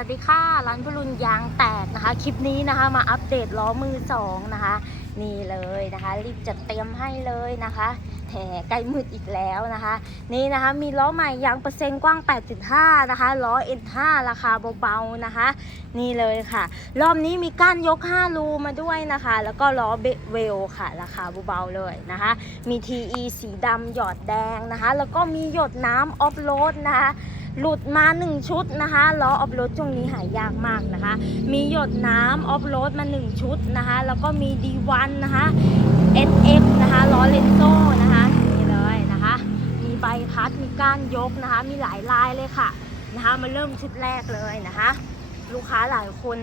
วัสดีค่ะ ร้านพลุนยางแตกนะคะ คลิปนี้นะคะมาอัปเดตล้อมือสองนะคะ นี่เลยนะคะรีบจัดเตรียมให้เลยนะคะแถใกล้มืดอีกแล้วนะคะ นี่นะคะมีล้อใหม่ยางเปอร์เซ็นต์กว้าง 8.5 นะคะล้อ N5 ราคาเบาๆนะคะ นี่เลยค่ะ รอบนี้มีก้านยก 5 รูมาด้วยนะคะ แล้วก็ล้อเบเวลค่ะ ราคาเบาๆเลยนะคะ มี TE สีดำหยอดแดงนะคะ แล้วก็มีหยดน้ำออฟโรดนะคะหลุดมา 1 ชุดนะคะล้อออฟโรดช่วงนี้หายากมากนะคะ มีหยดน้ำออฟโรดมา 1 ชุดนะคะ แล้วก็มี D1 นนะคะ SF นะคะล้อเลนโซ่นะคะนี่เลยนะคะ มีใบพัดมีก้านยกนะคะ มีหลายลายเลยค่ะนะคะมาเริ่มชุดแรกเลยนะคะ ลูกค้าหลายคน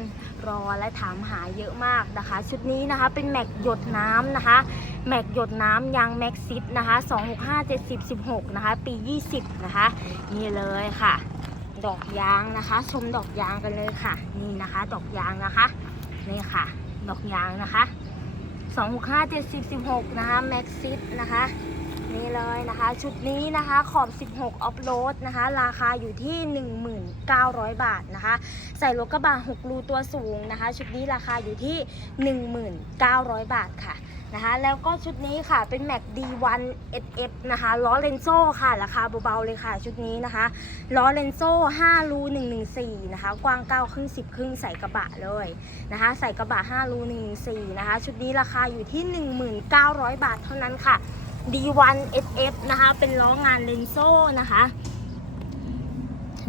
รอและถามหาเยอะมากนะคะ ชุดนี้นะคะเป็นแม็กหยดน้ำนะคะ แม็กหยดน้ำยางแม็กซิตนะคะ265 70 16นะคะ ปี 20 นะคะ นี่เลยค่ะ ดอกยางนะคะ ชมดอกยางกันเลยค่ะ นี่นะคะ ดอกยางนะคะ นี่ค่ะ ดอกยางนะคะ สองหกห้าเจ็ดสิบสิบหกนะคะแม็กซิตนะคะนี่เลยนะคะ ชุดนี้นะคะขอบ 16 ออฟโรดนะคะ ราคาอยู่ที่ 1,900 บาทนะคะ ใส่รถกระบะ6รูตัวสูงนะคะ ชุดนี้ราคาอยู่ที่ 1,900 บาทค่ะ นะคะ แล้วก็ชุดนี้ค่ะเป็น Mac D1 SF นะคะล้อเลนโซ่ค่ะ ราคาเบาๆเลยค่ะ ชุดนี้นะคะล้อเลนโซ่5รู114 นะคะ กว้าง 9 ครึ่ง 10 ครึ่งใส่กระบะเลยนะคะ ใส่กระบะ5รู114 นะคะ ชุดนี้ราคาอยู่ที่ 1,900 บาทเท่านั้นค่ะ D1 SF นะคะ เป็นล้องานเลนโซ่นะคะ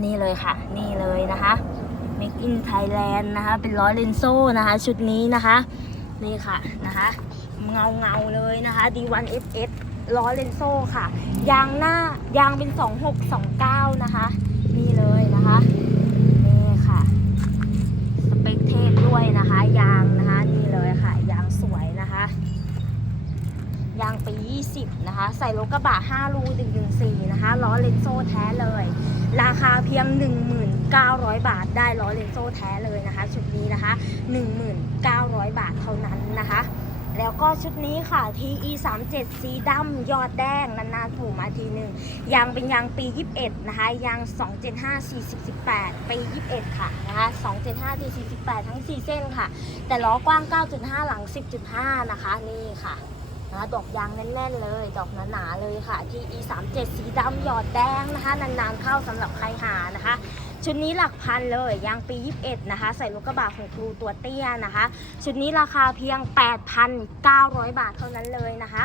นี่เลยค่ะ นี่เลยนะคะ Make in Thailand นะคะ เป็นล้อเลนโซ่นะคะ ชุดนี้นะคะ นี่ค่ะนะคะ เงาเงาเลยนะคะ D1 SF ล้อเลนโซ่ค่ะ ยางหน้ายางเป็น 2629 นะคะนี่เลยนะคะนี่ค่ะ สเปคเทพด้วยนะคะ ยางนะคะนี่เลยค่ะ ยางสวยนะคะ ยางปี 20 นะคะ ใส่รถกระบะ5รู114 นะคะล้อเลนโซ่แท้เลย ราคาเพียง 1,900 บาทได้ล้อเลนโซ่แท้เลยนะคะ ชุดนี้นะคะ 1,900 บาทเท่านั้นนะคะ แล้วก็ชุดนี้ค่ะ TE 3 7สีดำยอดแดง นานๆถูมาทีหนึ่งยางเป็นยางปี 21 นะคะ ยาง 275 418 ปี 21 ค่ะนะคะ275 418 ทั้ง 4 เส้นค่ะ แต่ล้อกว้าง 9.5 หลัง 10.5 นะคะ นี่ค่ะนะคะดอกยางแน่นๆเลย ดอกหนาๆเลยค่ะ TE 3 7สีดำยอดแดงนะคะ นานๆเข้าสำหรับใครหานะคะ ชุดนี้หลักพันเลยยางปี 21 นะคะ ใส่รถกระบะของครูตัวเตี้ยนะคะ ชุดนี้ราคาเพียง 8,900 บาทเท่านั้นเลยนะคะ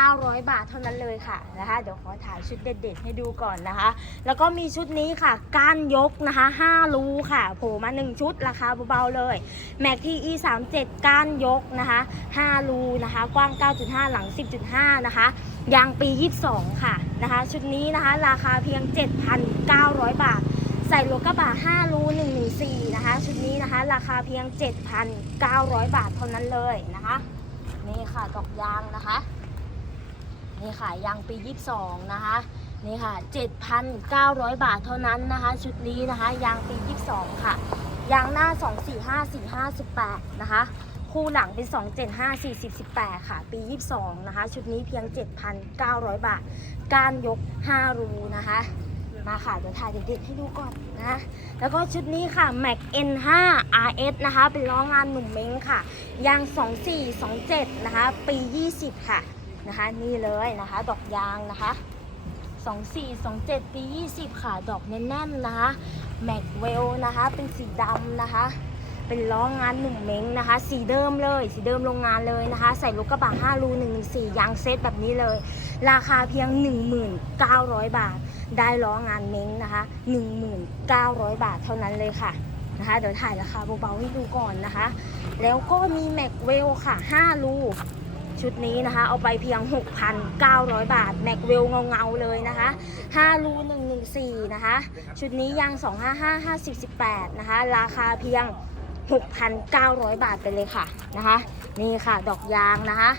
900 บาทเท่านั้นเลยค่ะนะคะเดี๋ยวขอถ่ายชุดเด็ดๆให้ดูก่อนนะคะ แล้วก็มีชุดนี้ค่ะก้านยกนะคะ5รูค่ะโผล่มา 1 ชุดราคาเบาๆเลยแม็กที่ e 3 7ก้านยกนะคะ5รูนะคะกว้าง 9.5 หลัง 10.5 นะคะยางปี 22 ค่ะนะคะ ชุดนี้นะคะราคาเพียง 7,900 บาท ใส่รถกระบะ5รู114 นะคะ ชุดนี้นะคะราคาเพียง 7,900 บาทเท่านั้นเลยนะคะนี่ค่ะดอกยางนะคะ นี่ค่ะยางปี 22 นะคะนี่ค่ะ 7,900 บาทเท่านั้นนะคะ ชุดนี้นะคะ ยางปี 22 ค่ะ ยางหน้า 245458 นะคะ คู่หลังเป็น 275 40 18ค่ะ ปี 22 นะคะ ชุดนี้เพียง 7,900 บาทการยก 5 รูนะคะ มาค่ะ เดี๋ยวถ่ายเด็ดๆให้ดูก่อนนะ แล้วก็ชุดนี้ค่ะ Mac N5 RS นะคะ เป็นล้องานหนุ่มเม้งค่ะ ยาง 2427 นะคะ ปี 20 ค่ะ นะคะ นี่เลยนะคะ ดอกยางนะคะ2427ปี20 ค่ะ ดอกแน่นๆนะคะ แม็กเวลนะคะ เป็นสีดำนะคะ เป็นล้องานหนุ่มเม้งนะคะ สีเดิมเลย สีเดิมโรงงานเลยนะคะ ใส่รถกระบะ5รู114 ยางเซตแบบนี้เลย ราคาเพียง 1900 บาท ได้ล้องานเม้งนะคะ 1900 บาทเท่านั้นเลยค่ะนะคะ เดี๋ยวถ่ายราคาเบาๆให้ดูก่อนนะคะ แล้วก็มีแม็กเวลค่ะ 5 รู ชุดนี้นะคะ เอาไปเพียง 6,900 บาท แม็กเวลเงาๆเลยนะคะ5รู114 นะคะ ชุดนี้ยาง 255 50 18 นะคะ ราคาเพียง 6,900 บาทไปเลยค่ะนะคะ นี่ค่ะดอกยางนะคะ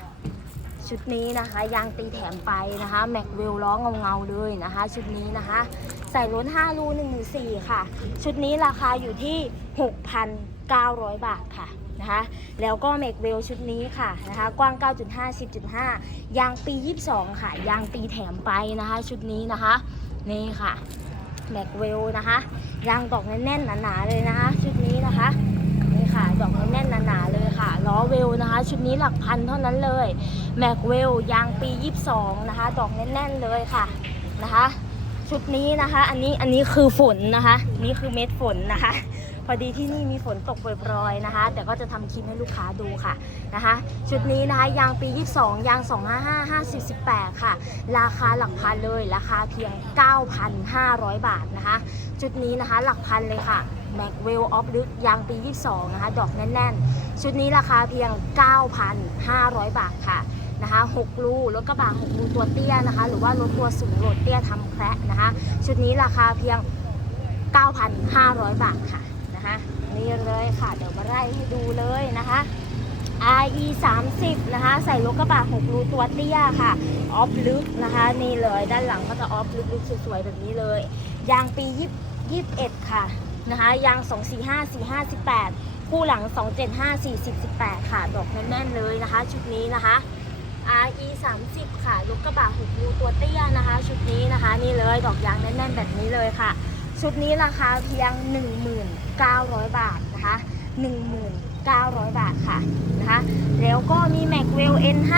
ชุดนี้นะคะยางตีแถมไปนะคะแม็กเวลล้อเงาๆเลยนะคะ ชุดนี้นะคะ ใส่ล้น5รู114 ค่ะ ชุดนี้ราคาอยู่ที่ 6,900 บาทค่ะ นะคะ แล้วก็แมกเวลชุดนี้ค่ะนะคะ กว้าง 9.5 10.5 ยางปี 22 ค่ะ ยางตีแถมไปนะคะ ชุดนี้นะคะ นี่ค่ะแม็กเวลนะคะยางดอกแน่นๆหนาๆเลยนะคะ ชุดนี้นะคะนี่ค่ะดอกแน่นๆหนาๆเลยค่ะล้อเวลนะคะ ชุดนี้หลักพันเท่านั้นเลยแม็กเวลยางปี 22 นะคะ ดอกแน่นๆเลยค่ะนะคะ ชุดนี้นะคะ อันนี้อันนี้คือฝนนะคะ นี่คือเม็ดฝนนะคะ พอดีที่นี่มีฝนตกโปรยๆนะคะ แต่ก็จะทำคลิปให้ลูกค้าดูค่ะนะคะ ชุดนี้นะคะยางปี 22 ยาง 255 50 18 ค่ะ ราคาหลักพันเลยราคาเพียง 9,500 บาทนะคะ ชุดนี้นะคะหลักพันเลยค่ะแม็กเวลออฟลึกยางปี 22 นะคะ ดอกแน่นๆ ชุดนี้ราคาเพียง 9,500 บาทค่ะนะคะ6รูรถกระบะ6รูตัวเตี้ยนะคะ หรือว่ารถตัวสูงโหลดเตี้ยทำแคระนะคะ ชุดนี้ราคาเพียง 9,500 บาทค่ะ นะคะนี่เลยค่ะ เดี๋ยวมาไล่ให้ดูเลยนะคะ RE 30นะคะ ใส่รถกระบะ6รูตัวเตี้ยค่ะ ออฟลึกนะคะ นี่เลยด้านหลังก็จะออฟลึกๆสวยๆแบบนี้เลย ยางปี21 ค่ะนะคะ ยาง 245 45 18คู่หลัง 275 40 18 ค่ะ ดอกแน่นๆเลยนะคะ ชุดนี้นะคะ RE 30ค่ะรถกระบะ6รูตัวเตี้ยนะคะ ชุดนี้นะคะ นี่เลยดอกยางแน่นๆแบบนี้เลยค่ะ ชุดนี้ราคาเพียง 1,900 บาทนะคะ1,900 บาทค่ะนะคะแล้วก็มี m a c w e l N5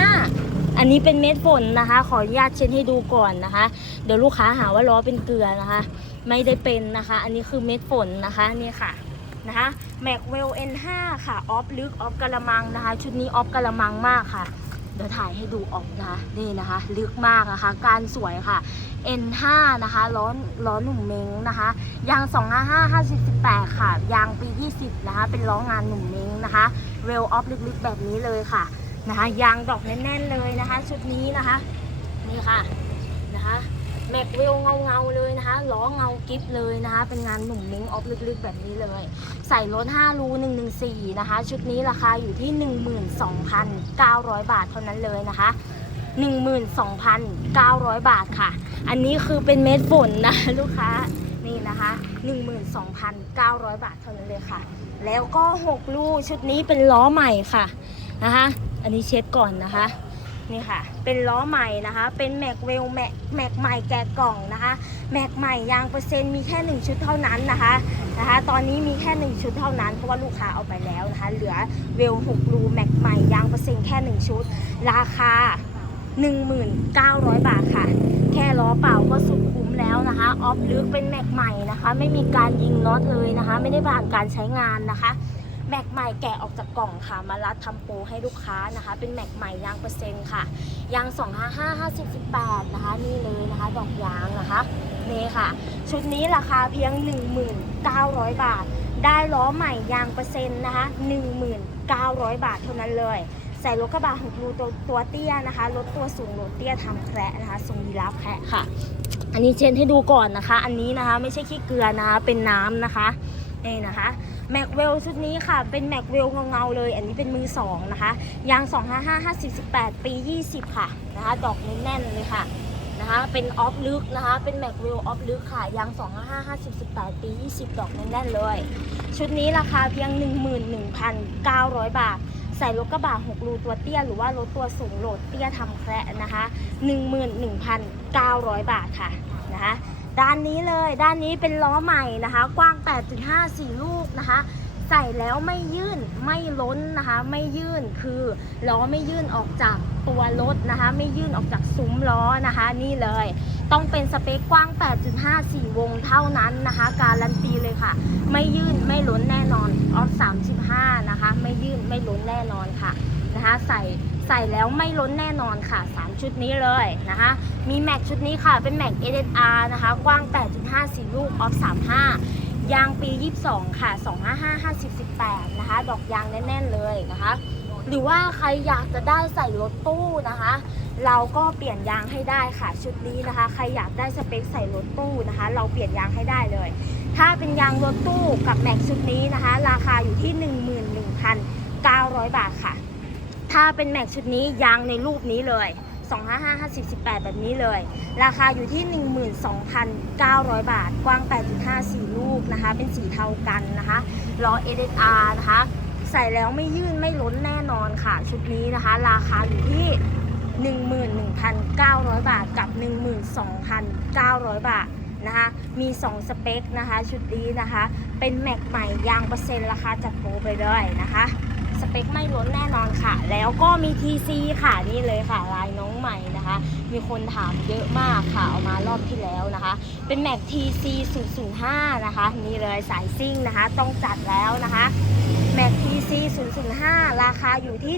อันนี้เป็นเม็ดฝนนะคะ ขออนุญาตเช็ดให้ดูก่อนนะคะ เดี๋ยวลูกค้าหาว่าล้อเป็นเกลือนะคะ ไม่ได้เป็นนะคะ อันนี้คือเม็ดฝนนะคะนี่ค่ะนะคะ m a c w e l N5 ค่ะออฟลึกออฟกะละมังนะคะ ชุดนี้ออฟกะละมังมากค่ะ เดี๋ยวถ่ายให้ดูออกนะนี่นะคะ ลึกมากนะคะ การสวยค่ะ N5 นะคะล้อล้อหนุ่มเม้งนะคะยาง 255 518 ค่ะ ยางปี 20 นะคะ เป็นล้องานหนุ่มเม้งนะคะเรลออฟลึกๆ แบบนี้เลยค่ะนะคะยางดอกแน่นๆเลยนะคะ ชุดนี้นะคะ นี่ค่ะนะคะ แม็กเวลเงาเงาเลยนะคะล้อเงากิฟเลยนะคะ เป็นงานหนุ่มม้งออฟลึกๆ แบบนี้เลย ใส่รถ5รู114 นะคะ ชุดนี้ราคาอยู่ที่ 12,900 บาทเท่านั้นเลยนะคะ 12,900 บาทค่ะ อันนี้คือเป็นเม็ดฝนนะลูกค้านี่นะคะ 12,900 บาทเท่านั้นเลยค่ะ แล้วก็ 6 ลูกชุดนี้เป็นล้อใหม่ค่ะนะคะ อันนี้เช็ดก่อนนะคะ นี่ค่ะ เป็นล้อใหม่นะคะ เป็นแม็กเวลแม็กแม็กใหม่แกะกล่องนะคะ แม็กใหม่ยางเปอร์เซ็นต์มีแค่ 1 ชุดเท่านั้นนะคะนะคะ ตอนนี้มีแค่ 1 ชุดเท่านั้น เพราะว่าลูกค้าเอาไปแล้วนะคะ เหลือเวล6รูแม็กใหม่ยางเปอร์เซ็นต์แค่ 1 ชุด ราคา 1,900 บาทค่ะ แค่ล้อเปล่าก็สุดคุ้มแล้วนะคะออฟลึกเป็นแม็กใหม่นะคะ ไม่มีการยิงน็อตเลยนะคะ ไม่ได้ผ่านการใช้งานนะคะ แม็กใหม่แกะออกจากกล่องค่ะ มารัดทำโปรให้ลูกค้านะคะ เป็นแม็กใหม่ยางเปอร์เซ็นต์ค่ะ ยาง 255 50 18 นะคะ นี่เลยนะคะดอกยางนะคะนี่ค่ะ ชุดนี้ราคาเพียง 1,900 บาท ได้ล้อใหม่ยางเปอร์เซ็นต์นะคะ1,900 บาทเท่านั้นเลยใส่รถกระบะหกรูตัวตัวเตี้ยนะคะรถตัวสูงรถเตี้ยทำแคระนะคะทรงยีราฟแคระค่ะ อันนี้เชนให้ดูก่อนนะคะ อันนี้นะคะไม่ใช่ขี้เกลือนะคะเป็นน้ำนะคะนี่นะคะ แม็กเวลชุดนี้ค่ะ เป็นแม็กเวลเงาๆเลย อันนี้เป็นมือสองนะคะ ยาง 255 50 18 ปี 20 ค่ะนะคะ ดอกแน่นเลยค่ะนะคะ เป็นออฟลึกนะคะ เป็นแม็กเวลออฟลึกค่ะ ยาง 255 50 18 ปี 20 ดอกแน่นเลย ชุดนี้ราคาเพียง 11,900 บาทใส่รถกระบะ6รูตัวเตี้ย หรือว่ารถตัวสูงโหลดเตี้ยทำแคระนะคะ 11,900 บาทค่ะนะคะ ด้านนี้เลยด้านนี้เป็นล้อใหม่นะคะ กว้าง 8.5 4 ลูกนะคะ ใส่แล้วไม่ยื่นไม่ล้นนะคะ ไม่ยื่นคือล้อไม่ยื่นออกจากตัวรถนะคะ ไม่ยื่นออกจากซุ้มล้อนะคะ นี่เลย ต้องเป็นสเปคกว้าง 8.5 4 วงเท่านั้นนะคะ การันตีเลยค่ะ ไม่ยื่นไม่ล้นแน่นอนออฟ35 นะคะ ไม่ยื่นไม่ล้นแน่นอนค่ะนะคะ ใส่ ใส่แล้วไม่ล้นแน่นอนค่ะ 3 ชุดนี้เลยนะคะ มีแม็กชุดนี้ค่ะ เป็นแม็ก SSR นะคะ กว้าง 8.5 4 ลูก ออฟ 35 ยางปี 22 ค่ะ 255 50 18 นะคะ ดอกยางแน่น ๆ เลยนะคะ หรือว่าใครอยากจะได้ใส่รถตู้นะคะ เราก็เปลี่ยนยางให้ได้ค่ะ ชุดนี้นะคะ ใครอยากได้สเปคใส่รถตู้นะคะ เราเปลี่ยนยางให้ได้เลย ถ้าเป็นยางรถตู้กับแม็กชุดนี้นะคะ ราคาอยู่ที่ 11,900 บาทค่ะ ถ้าเป็นแม็กชุดนี้ยางในรูปนี้เลย 255 50 18 แบบนี้เลย ราคาอยู่ที่ 12,900 บาท กว้าง 8.5 4 ลูกนะคะ เป็นสีเทากันนะคะล้อ SSR นะคะ ใส่แล้วไม่ยื่นไม่ล้นแน่นอนค่ะ ชุดนี้นะคะ ราคาอยู่ที่11,900 บาทกับ 12,900 บาทนะคะมี 2 สเปคนะคะ ชุดนี้นะคะ เป็นแม็กใหม่ยางเปอร์เซ็นต์ราคาจัดโปรไปเลยนะคะ สเปคไม่ล้นแน่นอนค่ะ แล้วก็มี TC ค่ะนี่เลยค่ะลายน้องใหม่นะคะ มีคนถามเยอะมากค่ะเอามารอบที่แล้วนะคะ เป็นแม็ก TC 005นะคะนี่เลยสายซิ่งนะคะ ต้องจัดแล้วนะคะแม็ก TC 005ราคาอยู่ที่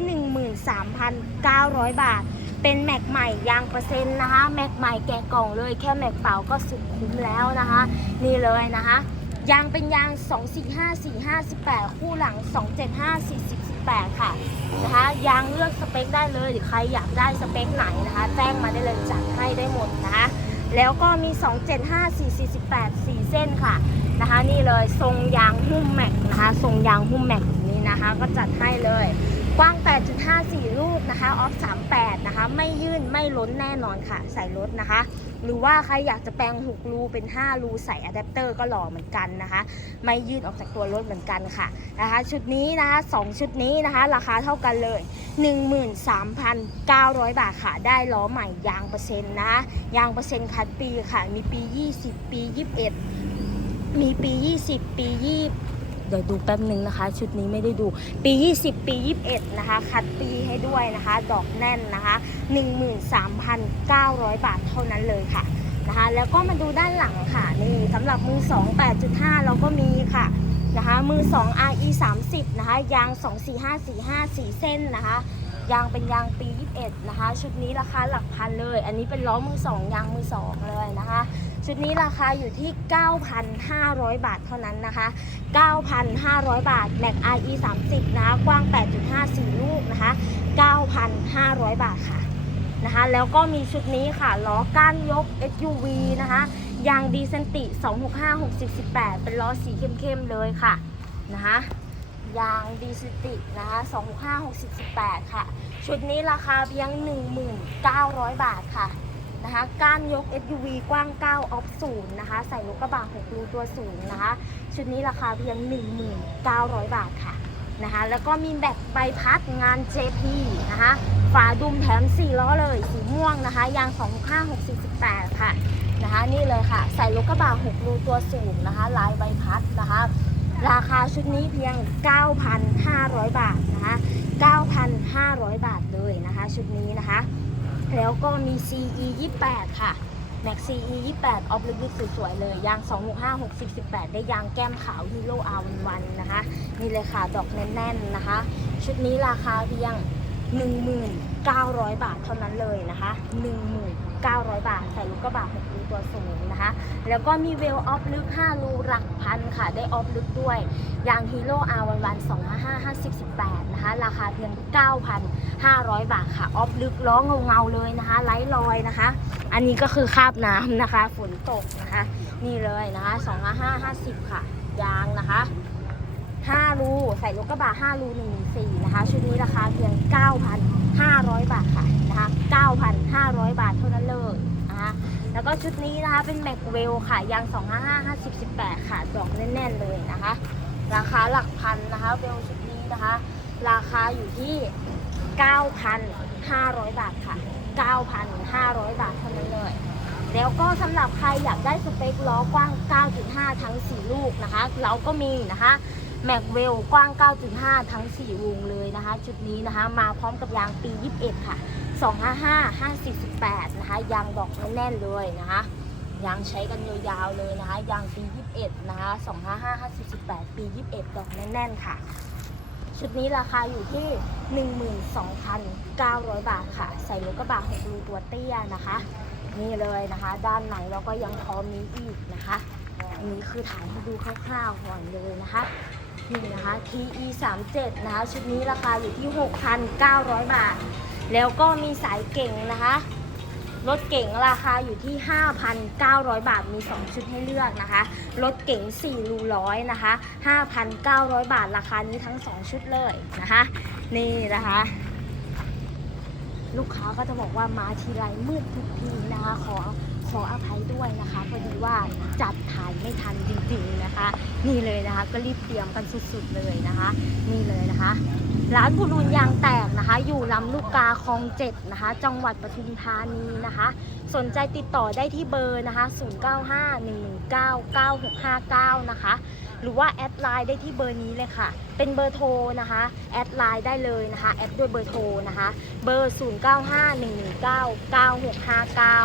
13,900 บาท เป็นแม็กใหม่ยางเปอร์เซ็นต์นะคะ แม็กใหม่แกะกล่องเลยแค่แม็กเปล่าก็สุดคุ้มแล้วนะคะ นี่เลยนะคะยางเป็นยาง 245 45 18คู่หลัง 275 40 18ค่ะนะคะยางเลือกสเปคได้เลยหรือใครอยากได้สเปคไหนนะคะ แจ้งมาได้เลยจัดให้ได้หมดนะคะแล้วก็มี 275 4 48 4 เส้นค่ะนะคะ นี่เลยทรงยางหุ้มแม็กนะคะทรงยางหุ้มแม็กนี้นะคะ ก็จัดให้เลย กว้าง 8.54 ลูกนะคะออฟ 38 นะคะ ไม่ยื่นไม่ล้นแน่นอนค่ะ ใส่รถนะคะ หรือว่าใครอยากจะแปลง 6 รูเป็น 5 รูใส่อะแดปเตอร์ก็หล่อเหมือนกันนะคะ ไม่ยื่นออกจากตัวรถเหมือนกันค่ะนะคะชุดนี้นะคะ2ชุดนี้นะคะ ราคาเท่ากันเลย 13,900 บาทค่ะ ได้ล้อใหม่ยางเปอร์เซ็นต์นะคะยางเปอร์เซ็นต์คัดปีค่ะ มีปี 20 ปี 21 มีปี 20 ปี 20 เดี๋ยวดูแป๊บหนึ่งนะคะ ชุดนี้ไม่ได้ดู ปี 20 ปี 21 นะคะ คัดปีให้ด้วยนะคะ ดอกแน่นนะคะ 13,900 บาทเท่านั้นเลยค่ะนะคะ แล้วก็มาดูด้านหลังค่ะ นี่สำหรับมือ 2 8.5 เราก็มีค่ะนะคะ มือ 2 RE 30 นะคะ ยาง 24545 4เส้นนะคะยางเป็นยางปี 21 นะคะ ชุดนี้ราคาหลักพันเลย อันนี้เป็นล้อมือ2ยางมือ2เลยนะคะ ชุดนี้ราคาอยู่ที่ 9,500 บาทเท่านั้นนะคะ 9,500 บาท Mac RE 30นะคะ กว้าง 8.54 ลูกนะคะ 9,500 บาทค่ะนะคะ แล้วก็มีชุดนี้ค่ะ ล้อก้านยก SUV นะคะ ยางดีเซนติ 265 60 18 เป็นล้อสีเข้มๆเลยค่ะนะคะยางดีสตินะคะ265 60 18ค่ะ ชุดนี้ราคาเพียง 1900 บาทค่ะ นะคะก้านยก SUV กว้าง 9 ออฟศูนย์นะคะใส่ลูกกระบะ6รูตัวสูงนะคะ ชุดนี้ราคาเพียง 1900 บาทค่ะนะคะแล้วก็มีแบกใบพัดงาน JP นะคะฝาดุมแถม 4 ล้อเลย สีม่วงนะคะ ยาง265 60 18ค่ะนะคะนี่เลยค่ะ ใส่ลูกกระบะ6รูตัวสูงนะคะ ลายใบพัดนะคะ ราคาชุดนี้เพียง 9,500 บาทนะคะ 9,500 บาทเลยนะคะ ชุดนี้นะคะ แล้วก็มี CE 28 ค่ะ Max CE 28ออฟลึกๆสวยๆเลย ยาง 265 60 18 ได้ยางแก้มขาวฮีโร่อาวันวันนะคะ นี่เลยค่ะ ดอกแน่นๆนะคะ ชุดนี้ราคาเพียง 1,900 บาทเท่านั้นเลยนะคะ 1,900 บาท ใส่ลูกกระบะ6รูตัวสูงนะคะ แล้วก็มีเวลออฟลึก 5 รูหลักพันค่ะ ได้ออฟลึกด้วย ยางฮีโร่อาวันวัน255 50 18 นะคะ ราคาเพียง 500 บาทค่ะ ออฟลึกล้อเงาเงาเลยนะคะ ไร้รอยนะคะ อันนี้ก็คือคาบน้ำนะคะ ฝนตกนะคะ นี่เลยนะคะ255 50 ค่ะ ยางนะคะ5รูใส่รถกระบะ5รู114นะคะ ชุดนี้ราคาเพียง 9,500 บาทค่ะนะคะ9,500 บาทเท่านั้นเลยนะคะแล้วก็ชุดนี้นะคะเป็นแม็กเวลค่ะยาง 255 50 18 ค่ะดอกแน่นๆเลยนะคะ ราคาหลักพันนะคะเวลชุดนี้นะคะ ราคาอยู่ที่ 9,500 บาทค่ะ 9,500 บาทเท่านั้นเลย แล้วก็สำหรับใครอยากได้สเปคล้อกว้าง 9.5 ทั้ง 4 ลูกนะคะ เราก็มีนะคะแม็กเวลกว้าง 9.5 ทั้ง 4 วงเลยนะคะ ชุดนี้นะคะ มาพร้อมกับยางปี 21 ค่ะ 255 50 18นะคะ ยางดอกแน่นๆเลยนะคะ ยางใช้กันยาวๆเลยนะคะ ยางปี 21 นะคะ 255 50 18ปี 21 ดอกแน่นๆค่ะ ชุดนี้ราคาอยู่ที่ 12,900 บาทค่ะ ใส่รถกระบะ6รูตัวเตี้ยนะคะ นี่เลยนะคะ ด้านในเราก็ยังพอมีอีกนะคะ อันนี้คือถ่ายให้ดูคร่าวๆก่อนเลยนะคะนี่นะคะ TE 3 7นะคะ ชุดนี้ราคาอยู่ที่ 6,900 บาท แล้วก็มีสายเก่งนะคะ รถเก่งราคาอยู่ที่ 5,900 บาทมี 2 ชุดให้เลือกนะคะ รถเก่ง4รูร้อยนะคะ 5,900 บาทราคานี้ทั้ง 2 ชุดเลยนะคะ นี่นะคะ ลูกค้าก็จะบอกว่ามาทีไรมืดทุกทีนะคะขอขออภัยด้วยนะคะพอดีว่าจัดถ่ายไม่ทันจริงๆนะคะ นี่เลยนะคะก็รีบเตรียมกันสุดๆเลยนะคะ นี่เลยนะคะ ร้านบุรุษยางแตกนะคะ อยู่ลำลูกกาคลองเจ็ดนะคะ จังหวัดปทุมธานีนะคะ สนใจติดต่อได้ที่เบอร์นะคะ 0951199659 นะคะ หรือว่าแอดไลน์ได้ที่เบอร์นี้เลยค่ะ เป็นเบอร์โทรนะคะ แอดไลน์ได้เลยนะคะ แอดด้วยเบอร์โทรนะคะ เบอร์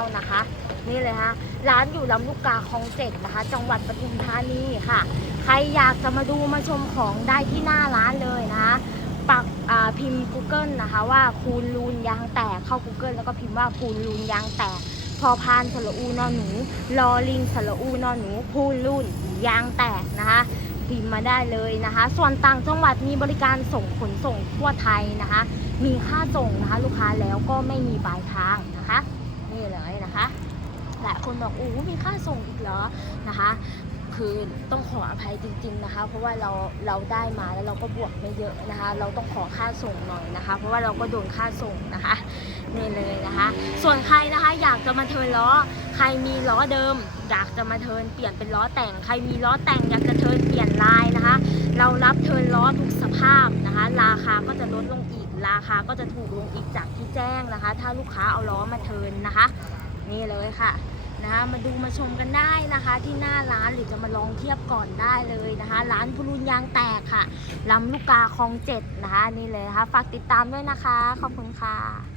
0951199659 นะคะ นี่เลยฮะ ร้านอยู่ลำลูกกาคลองเจ็ดนะคะ จังหวัดปทุมธานีค่ะ ใครอยากจะมาดูมาชมของได้ที่หน้าร้านเลยนะคะ ปักพิมพ์ Google นะคะ ว่าคูณรูนยางแตกเข้า Google แล้วก็พิมพ์ว่าคูณรูนยางแตก พอพานสระอูนอหนูลอลิงสระอูนอหนูคูณรูนยางแตกนะคะพิมพ์มาได้เลยนะคะ ส่วนต่างจังหวัดมีบริการส่งขนส่งทั่วไทยนะคะ มีค่าส่งนะคะ ลูกค้าแล้วก็ไม่มีปลายทางนะคะนี่เลยนะคะหลายคนบอกโอ้มีค่าส่งอีกเหรอนะคะ คือต้องขออภัยจริง ๆนะคะ เพราะว่าเราเราได้มาแล้วเราก็บวกไม่เยอะนะคะ เราต้องขอค่าส่งหน่อยนะคะ เพราะว่าเราก็โดนค่าส่งนะคะนี่เลยนะคะ ส่วนใครนะคะอยากจะมาเทิร์นล้อ ใครมีล้อเดิม อยากจะมาเทิร์นเปลี่ยนเป็นล้อแต่ง ใครมีล้อแต่งอยากจะเทิร์นเปลี่ยนลายนะคะ เรารับเทิร์นล้อทุกสภาพนะคะ ราคาก็จะลดลงอีก ราคาก็จะถูกลงอีกจากที่แจ้งนะคะ ถ้าลูกค้าเอาล้อมาเทิร์นนะคะ นี่เลยค่ะ นะคะ มาดูมาชมกันได้นะคะที่หน้าร้านหรือจะมาลองเทียบก่อนได้เลยนะคะ ร้านพลุนยางแตกค่ะลำลูกกาคลองเจ็ดนะคะนี่เลยนะคะฝากติดตามด้วยนะคะ ขอบคุณค่ะ